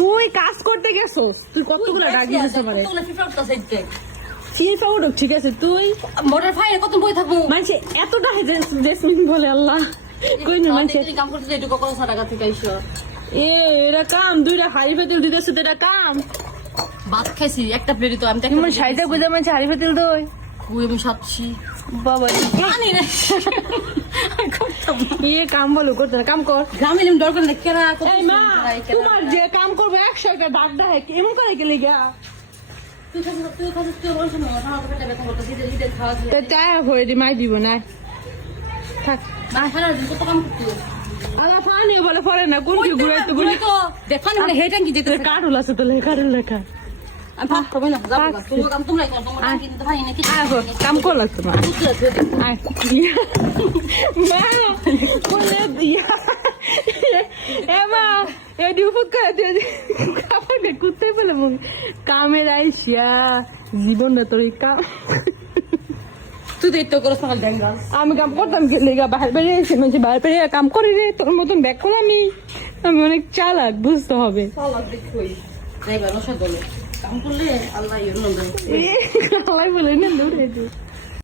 তুই কাজ করতে গেছস, তুই কতগুলো ডাক দিছিস আমারে। কতগুলো ফিফা উঠতাছে এইতে ফিফা উঠুক ঠিক আছে, তুই মোটর ফাইলে কত বই থাকবো মানুষে এতটা জেসমিন বলে আল্লাহ কই না মানুষে তুই কাম করতে এটুকু কত টাকা থেকে আইছো এরা কাম দুইটা হাড়ি ফেতেল দিতেছে, এটা কাম। ভাত খাইছি একটা প্লেটই তো আমি তোমার শাড়িটা বুঝে মানুষে হাড়ি ফেতেল দই কুই আমি সাচ্ছি বাবা জানি না ইয়ে কাম বলো করতে না, কাম কর। গ্রামে এমন দরকার নেই কেনা এই মা, তোমার যে কাম করবে 100 টাকা ডাক ডাক এমন করে গেলে গা তুই খাচ্ছিস তুই বলছ না আমার পেটে ব্যথা করতেছে দিতে খাওয়া তো তা হয়ে দি মাই দিব না থাক। না সারা দিন কত কাম করতে আল্লাহ পানি বলে পরে না কোন কি ঘুরে তো বলে তো দেখান মানে হেটা কি যেতে কাটুল আছে তো কাটুল লেখা আমি ভাত খাবো না যাবো না তুমি কাম তোমরাই করো তোমরা কাম কিনতে পারি না কি কাম কর লাগতো না মা বলে দিয়া এমা এডি উপকার দিয়ে কাপড়ে কুত্তে পেলে মন কামের আইসিয়া জীবনটা তোর কাম তুই তো করো সকাল ডেঙ্গাস আমি কাম করতাম লেগা বাইরে বেরিয়ে এসে মানে বাইরে বেরিয়ে কাম করি রে, তোর মতন ব্যাক করে আমি অনেক চালাক, বুঝতে হবে। চালাক দেখই যাইবা রসা গলে কাম করলে আল্লাহ ইয়ে নন্দন আল্লাহ বলে না দূরে